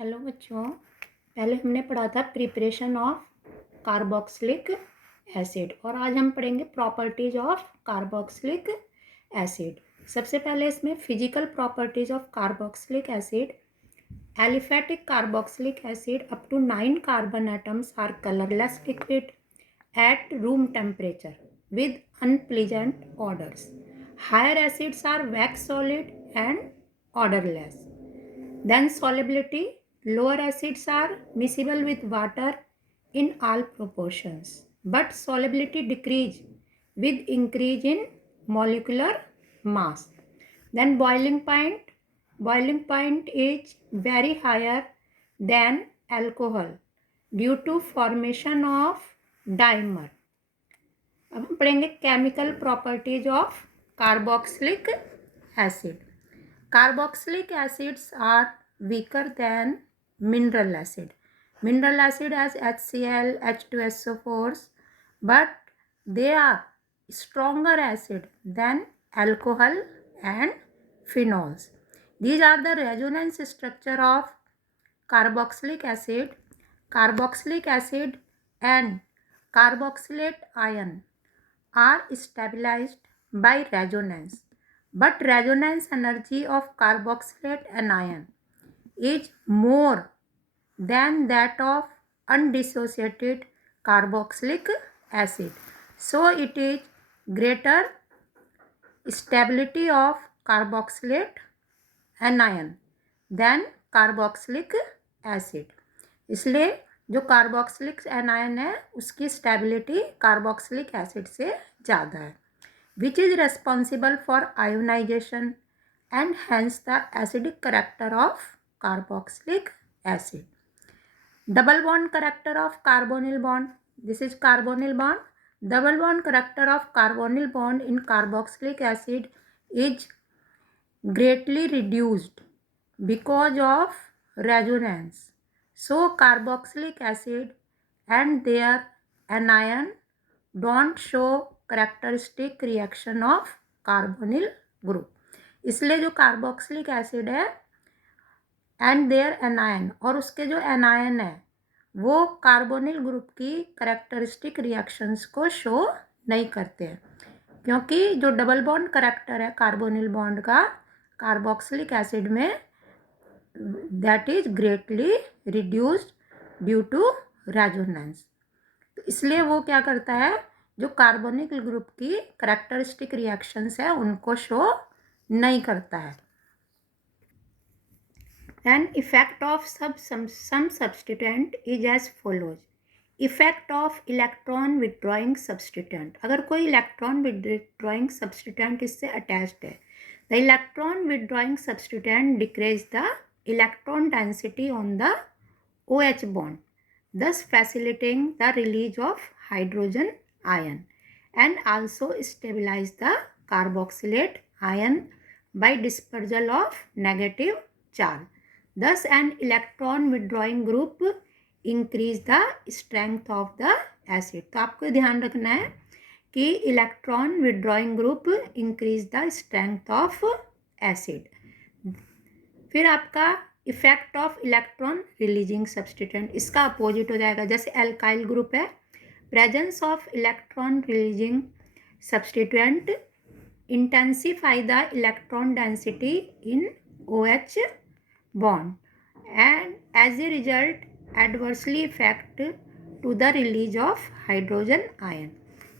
Hello बच्चों, पहले हमने पढ़ा था प्रिपरेशन ऑफ कार्बोक्सिलिक एसिड और आज हम पढ़ेंगे प्रॉपर्टीज ऑफ कार्बोक्सिलिक एसिड। सबसे पहले इसमें physical properties of carboxylic acid. Aliphatic carboxylic acid up to 9 carbon atoms are colourless liquid at room temperature with unpleasant odors. Higher acids are wax solid and odorless. Then solubility, lower acids are miscible with water in all proportions, but solubility decrease with increase in molecular mass. Then boiling point is very higher than alcohol due to formation of dimer. अब हम पढ़ेंगे chemical properties of carboxylic acid. Carboxylic acids are weaker than mineral acid. Mineral acid has HCl, H2SO4s, but they are stronger acid than alcohol and phenols. These are the resonance structure of carboxylic acid. Carboxylic acid and carboxylate ion are stabilized by resonance, but resonance energy of carboxylate anion is more than that of undissociated carboxylic acid. So it is greater stability of carboxylate anion than carboxylic acid. इसलिए जो carboxylic anion है उसकी stability carboxylic acid से ज़्यादा है, which is responsible for ionisation and hence the acidic character of carboxylic acid. Double bond character of carbonyl bond, this is carbonyl bond. Double bond character of carbonyl bond in carboxylic acid is greatly reduced because of resonance. So carboxylic acid and their anion don't show characteristic reaction of carbonyl group. इसलिए जो carboxylic acid है and their anion और उसके जो anion है वो carbonyl group की characteristic reactions को शो नहीं करते हैं, क्योंकि जो डबल बॉन्ड करेक्टर है कार्बोनिल बॉन्ड का कार्बोक्सिलिक एसिड में that is greatly reduced due to resonance. तो इसलिए वो क्या करता है, जो कार्बोनिल ग्रुप की करेक्टरिस्टिक रिएक्शंस है उनको शो नहीं करता है. And effect of some substituent is as follows. Effect of electron withdrawing substituent. अगर कोई इलेक्ट्रॉन विड्रॉइंग सब्सटीट्यूएंट इससे अटैच्ड है, the electron withdrawing substituent decrease the electron density on the OH bond, thus facilitating the release of hydrogen ion and also stabilize the carboxylate ion by dispersal of negative charge. Thus an electron withdrawing group increase the strength of the acid. तो आपको ध्यान रखना है कि electron withdrawing group increase the strength of acid. फिर आपका effect of electron releasing substituent, इसका opposite हो जाएगा. जैसे एल्काइल ग्रुप है, presence of electron releasing substituent intensify the electron density in OH bond and as a result adversely affect to the release of hydrogen ion,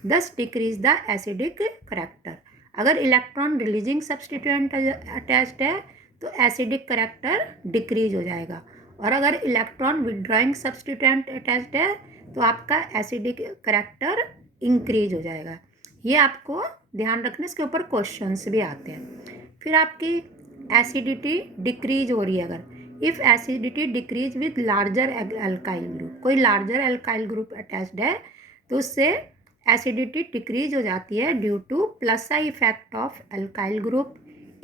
thus decrease the acidic character. अगर electron releasing substituent attached है तो acidic character decrease हो जाएगा, और अगर electron withdrawing substituent attached है तो आपका एसिडिक करेक्टर इंक्रीज हो जाएगा. ये आपको ध्यान रखना, इसके ऊपर क्वेश्चंस भी आते हैं. फिर आपकी एसिडिटी डिक्रीज हो रही है, अगर if acidity decrease with larger alkyl group, कोई लार्जर एल्काइल ग्रुप अटैच्ड है तो उससे एसिडिटी डिक्रीज हो जाती है due two plus I effect of alkyl group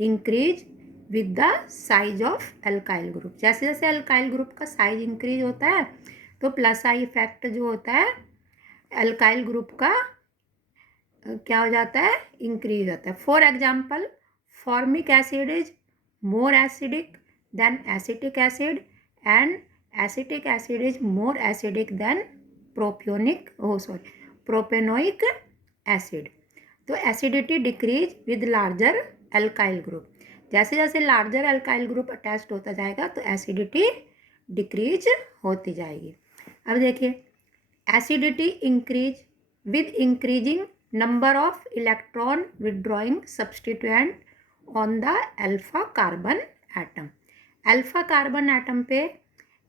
increase with the size of alkyl group. जैसे जैसे एल्काइल ग्रुप का साइज इंक्रीज होता है तो प्लस आई इफेक्ट जो होता है एल्काइल ग्रुप का क्या हो जाता है, इंक्रीज होता है. For example, formic acid is more acidic than acetic acid and acetic acid is more acidic than propanoic acid. तो acidity decrease with larger alkyl group, जैसे जैसे लार्जर एल्काइल ग्रुप अटैच्ड होता जाएगा तो एसिडिटी डिक्रीज होती जाएगी। अब देखिए, acidity increase with increasing number of electron withdrawing substituent on the alpha carbon atom. Alpha carbon atom पे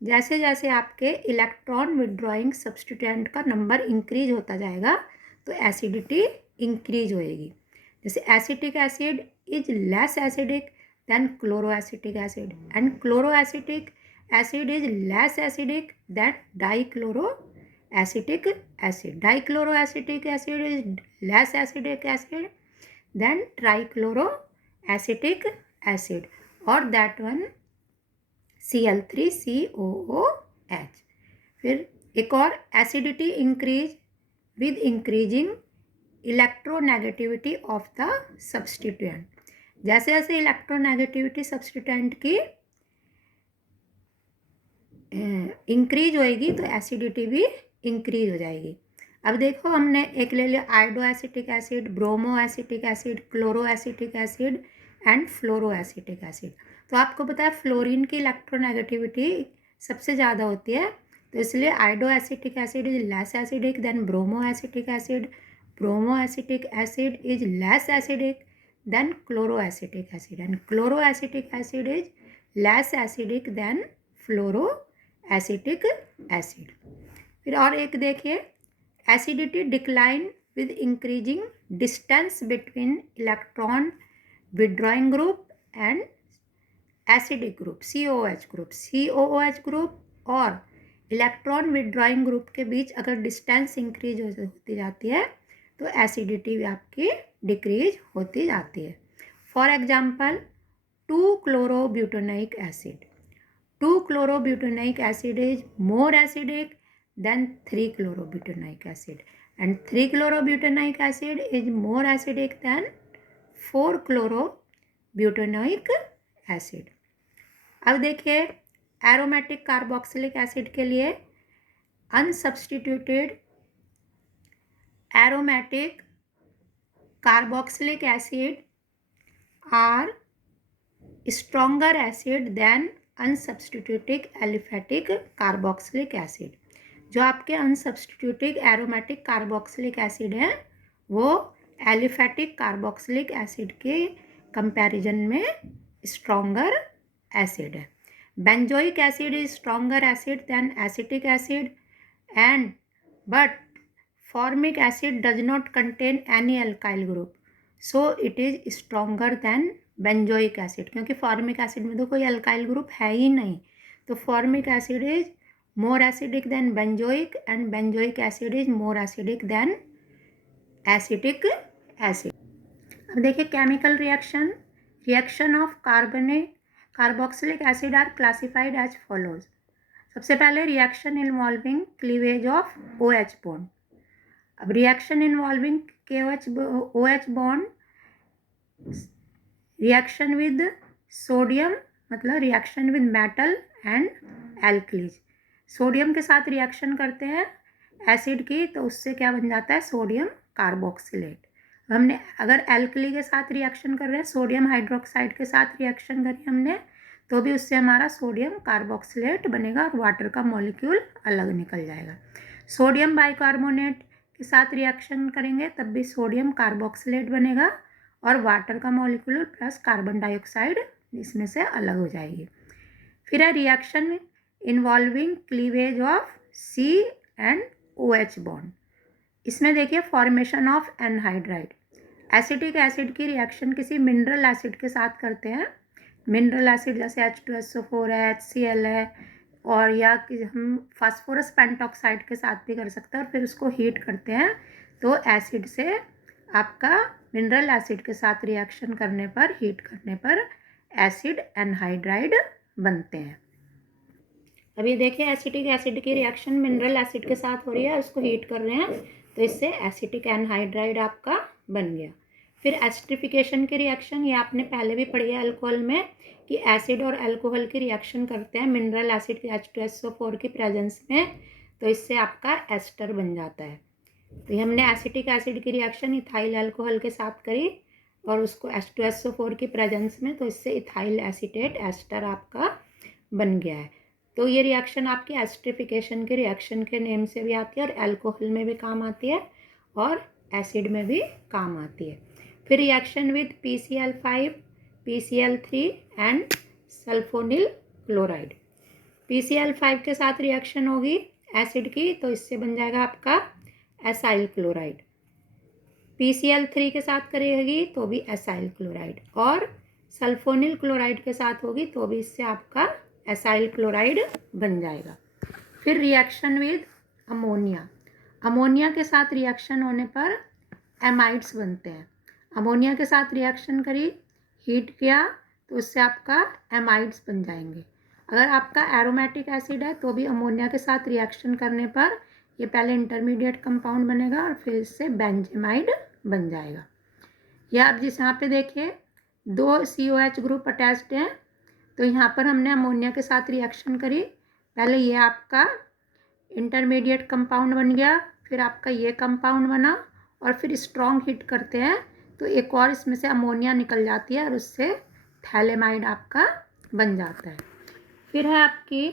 जैसे जैसे आपके इलेक्ट्रॉन विड्रॉइंग सब्सटीट्यूएंट का नंबर इंक्रीज होता जाएगा तो एसिडिटी इंक्रीज होएगी। जैसे acetic acid is less acidic than chloroacetic acid and chloroacetic acid is less acidic then dichloro acetic acid. Dichloroacetic acid is less acidic acid than trichloroacetic acid, or that one Cl3COOH. फिर एक और, acidity increase with increasing electronegativity of the substituent. जैसे जैसे electronegativity substituent की increase होएगी तो acidity भी increase हो जाएगी। अब देखो, हमने एक ले लिया iodoacetic acid, bromoacetic acid, chloroacetic acid and fluoroacetic acid. तो आपको पता है फ्लोरीन की इलेक्ट्रोनेगेटिविटी सबसे ज़्यादा होती है, तो इसलिए iodoacetic acid is less acidic than bromoacetic acid, bromoacetic acid is less acidic than chloroacetic acid and chloroacetic acid is less acidic than fluoroacetic acid. फिर और एक देखिए, acidity decline with increasing distance between electron withdrawing group and acidic group COOH group. COOH group और electron withdrawing group के बीच अगर distance increase होती जाती है तो एसिडिटी भी आपकी डिक्रीज होती जाती है। For example 2-chlorobutanoic acid. 2-chlorobutanoic acid is more acidic than 3-chlorobutanoic acid and 3-chlorobutanoic acid is more acidic than 4-chlorobutanoic acid. अब देखिए, एरोमेटिक कार्बोक्सिलिक एसिड के लिए unsubstituted aromatic carboxylic acid are stronger acid than unsubstituted aliphatic carboxylic acid. जो आपके अनसब्स्टिट्यूटेड aromatic carboxylic acid है वो aliphatic carboxylic acid के comparison में स्ट्रॉन्गर एसिड है। Benzoic acid is stronger acid than acetic acid and but formic acid does not contain any alkyl group, so it is stronger than benzoic acid, क्योंकि formic acid में तो कोई alkyl group है ही नहीं। तो formic acid is more acidic than benzoic and benzoic acid is more acidic than acetic acid. अब देखिए, chemical reaction of carboxylic acid are classified as follows. सबसे पहले reaction involving cleavage of OH bond. अब reaction involving OH bond, reaction with sodium मतलब reaction with metal and alkalies. Sodium के साथ reaction करते हैं एसिड की तो उससे क्या बन जाता है, सोडियम कार्बोक्सिलेट। हमने अगर एल्कली के साथ रिएक्शन कर रहे हैं, सोडियम हाइड्रोक्साइड के साथ रिएक्शन करी हमने, तो भी उससे हमारा सोडियम कार्बोक्सिलेट बनेगा और वाटर का मॉलिक्यूल अलग निकल जाएगा। सोडियम बाइकार्बोनेट के साथ रिएक्शन करेंगे तब भी सोडियम कार्बोक्सिलेट बनेगा और वाटर का मॉलिक्यूल प्लस कार्बन डाइऑक्साइड इसमें से अलग हो जाएगी। फिर है reaction involving cleavage of C and OH bond. इसमें देखिए formation of anhydride. Acetic acid की रिएक्शन किसी मिनरल एसिड के साथ करते हैं। मिनरल एसिड जैसे H2SO4 है, HCl है, और या कि हम फास्फोरस पेंटॉक्साइड के साथ भी कर सकते हैं और फिर उसको हीट करते हैं तो एसिड से आपका मिनरल एसिड के साथ रिएक्शन करने पर, हीट करने पर एसिड एनहाइड्राइड बनते हैं। अब ये देखिए, एसिटिक एसिड की रिएक्शन मिनरल एसिड के साथ हो रही है, उसको हीट कर रहे हैं तो इससे एसिटिक एनहाइड्राइड आपका बन गया। फिर एस्टरिफिकेशन की रिएक्शन, ये आपने पहले भी पढ़ी है अल्कोहल में कि एसिड और अल्कोहल की रिएक्शन करते हैं मिनरल एसिड H2SO4 की प्रेजेंस में, तो इससे आपका एस्टर बन जाता है। तो ये हमने एसिटिक एसिड की रिएक्शन इथाइल अल्कोहल के साथ करी और उसको H2SO4 की प्रेजेंस में, तो इससे इथाइल एसीटेट एस्टर आपका बन गया है। तो ये रिएक्शन आपकी एस्टरिफिकेशन के रिएक्शन के नेम से भी आती है और अल्कोहल में भी काम आती है और एसिड में भी काम आती है। फिर reaction with PCl5, PCl3 and sulphonyl chloride. PCl5 के साथ रिएक्शन होगी एसिड की, तो इससे बन जाएगा आपका एसाइल क्लोराइड। PCl3 के साथ करेगी तो भी एसाइल क्लोराइड, और सल्फोनिल क्लोराइड के साथ होगी तो भी इससे आपका एसाइल क्लोराइड बन जाएगा। फिर रिएक्शन विद अमोनिया। अमोनिया के साथ रिएक्शन होने पर एमाइड्स बनते हैं। अमोनिया के साथ रिएक्शन करी, हीट किया, तो उससे आपका एमाइड्स बन जाएंगे। अगर आपका एरोमेटिक एसिड है तो भी अमोनिया के साथ रिएक्शन करने पर ये पहले इंटरमीडिएट कंपाउंड बनेगा और फिर इससे बेंजेमाइड बन जाएगा। या अब जिस यहाँ पे देखिए 2 COH ग्रुप अटैच्ड हैं, तो यहाँ पर हमने अमोनिया के साथ रिएक्शन करी, पहले ये आपका इंटरमीडिएट कंपाउंड बन गया, फिर आपका ये कंपाउंड बना और फिर स्ट्रॉन्ग हीट करते हैं तो एक और इसमें से अमोनिया निकल जाती है और उससे थैलेमाइड आपका बन जाता है। फिर है आपकी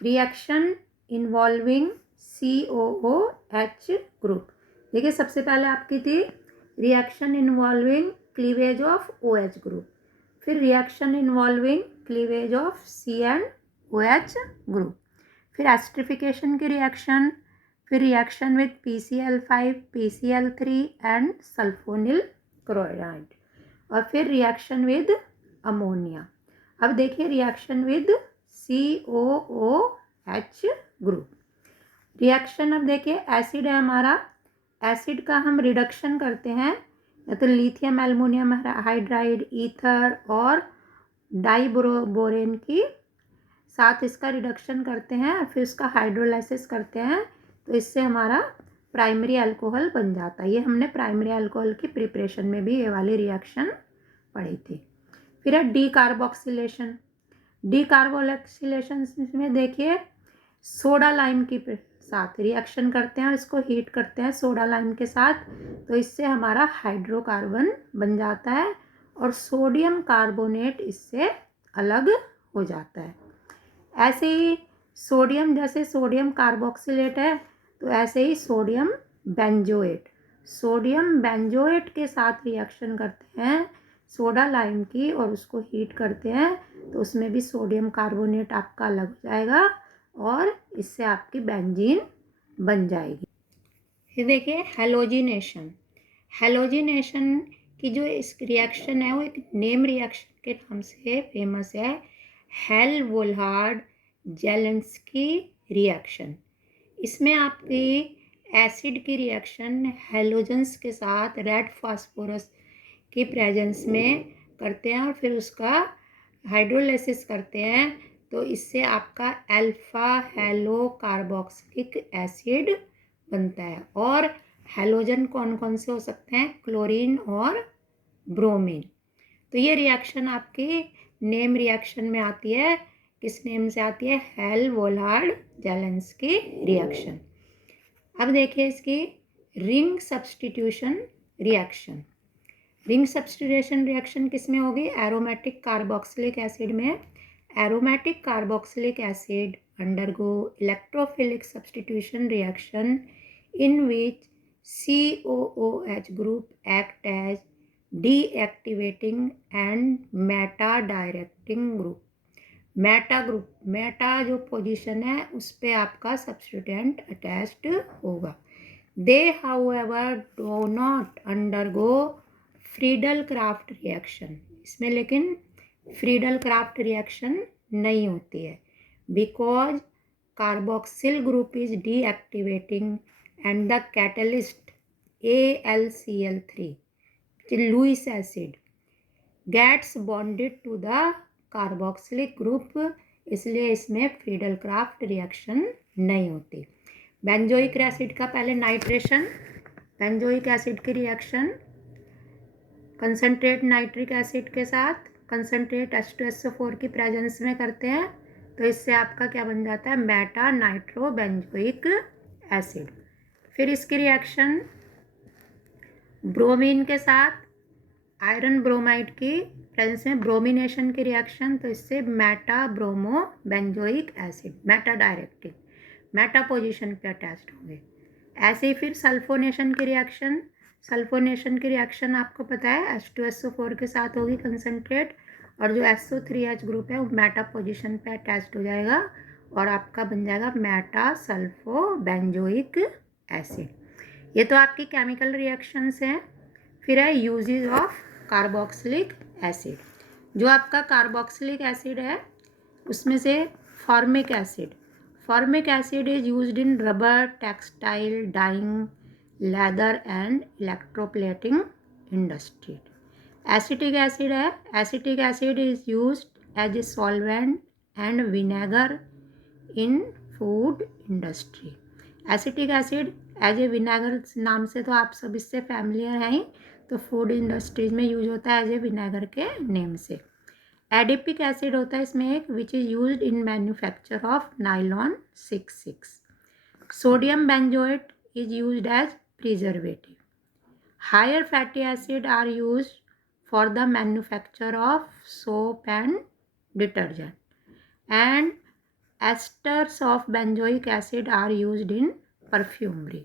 रिएक्शन इन्वॉल्विंग COOH ग्रुप। देखिए सबसे पहले आपकी थी reaction involving cleavage of OH group, फिर reaction involving cleavage of C and OH group, फिर एस्टरिफिकेशन की रिएक्शन, फिर reaction with PCl5, PCl3 and sulphonyl chloride, और फिर रिएक्शन विद अमोनिया। अब देखिए reaction with COOH group. Reaction अब देखिए एसिड है हमारा, एसिड का हम रिडक्शन करते हैं, या तो लिथियम एल्युमिनियम हाइड्राइड, ईथर और डाइब्रोबोरेन की साथ इसका रिडक्शन करते हैं और फिर उसका हाइड्रोलाइसिस करते हैं, तो इससे हमारा प्राइमरी अल्कोहल बन जाता है। ये हमने प्राइमरी अल्कोहल की प्रिपरेशन में भी ये वाली रिएक्शन पढ़ी थी। फिर है डीकार्बोक्सिलेशन। डीकार्बोक्सिलेशन में देखिए सोडा लाइम की साथ रिएक्शन करते हैं और इसको हीट करते हैं सोडा लाइम के साथ, तो इससे हमारा हाइड्रोकार्बन बन जाता है और सोडियम कार्बोनेट इससे अलग हो जाता है। ऐसे ही सोडियम, जैसे सोडियम कार्बोक्सिलेट है तो ऐसे ही सोडियम बेंजोएट, सोडियम बेंजोएट के साथ रिएक्शन करते हैं सोडा लाइम की और उसको हीट करते हैं, तो उसमें भी सोडियम कार्बोनेट आपका अलग हो जाएगा और इससे आपकी बेंजीन बन जाएगी। फिर देखिए हेलोजिनेशन। हेलोजिनेशन की जो इस रिएक्शन है वो एक नेम रिएक्शन के नाम से फेमस है, हेल-वोल्हार्ड जेलेंस्की रिएक्शन। इसमें आपकी एसिड की रिएक्शन हेलोजन्स के साथ रेड फास्फोरस की प्रेजेंस में करते हैं और फिर उसका हाइड्रोलाइसिस करते हैं, तो इससे आपका अल्फा हेलो कार्बोक्सिलिक एसिड बनता है। और हेलोजन कौन कौन से हो सकते हैं, क्लोरीन और ब्रोमीन। तो ये रिएक्शन आपकी नेम रिएक्शन में आती है, किस नेम से आती है, हेल-वोल्हार्ड जेलेंस्की रिएक्शन। अब देखिए इसकी ring substitution reaction. Ring substitution reaction किस में होगी, एरोमेटिक कार्बोक्सिलिक एसिड में। Aromatic carboxylic acid undergo electrophilic substitution reaction in which COOH group act as deactivating and meta directing group। Meta group, meta जो position है उस पे आपका substituent attached होगा। They however do not undergo Friedel Crafts reaction, इसमें लेकिन Friedel Crafts reaction नहीं होती है, because carboxyl group is deactivating and the catalyst AlCl3 which is Lewis acid gets bonded to the carboxylic group, इसलिए इसमें Friedel Crafts reaction नहीं होती। Benzoic acid का पहले नाइट्रेशन, बेंजोइक एसिड की रिएक्शन कंसनट्रेट नाइट्रिक एसिड के साथ concentrate H2SO4 की प्रेजेंस में करते हैं तो इससे आपका क्या बन जाता है, मेटा नाइट्रोबेंजोइक एसिड। फिर इसकी रिएक्शन ब्रोमीन के साथ आयरन ब्रोमाइड की प्रेजेंस में ब्रोमिनेशन की रिएक्शन, तो इससे Meta bromo benzoic acid, Meta directive, Meta position पे अटैच्ड होंगे। ऐसे ही फिर सल्फोनेशन की रिएक्शन, सल्फोनेशन की रिएक्शन आपको पता है H2SO4 के साथ होगी कंसनट्रेट, और जो SO3H ग्रुप है वो मेटा पोजीशन पे अटैच्ड हो जाएगा और आपका बन जाएगा मेटा सल्फो बेंजोइक एसिड। ये तो आपकी केमिकल रिएक्शंस हैं। फिर है यूजेस ऑफ कार्बोक्सिलिक एसिड। जो आपका कार्बोक्सिलिक एसिड है उसमें से formic acid, formic acid is used in rubber, textile, dyeing, leather and electroplating industry. Acetic acid है, acetic acid is used as a solvent and vinegar in food industry. Acetic acid as a vinegar नाम से तो आप सब इससे familiar हैं, तो food industries में यूज होता है एज ए विनेगर के नेम से। एडिपिक एसिड होता है इसमें एक, which is used in manufacture of nylon 6,6। Sodium benzoate is used as preservative. Higher fatty acid are used for the manufacture of soap and detergent, and esters of benzoic acid are used in perfumery.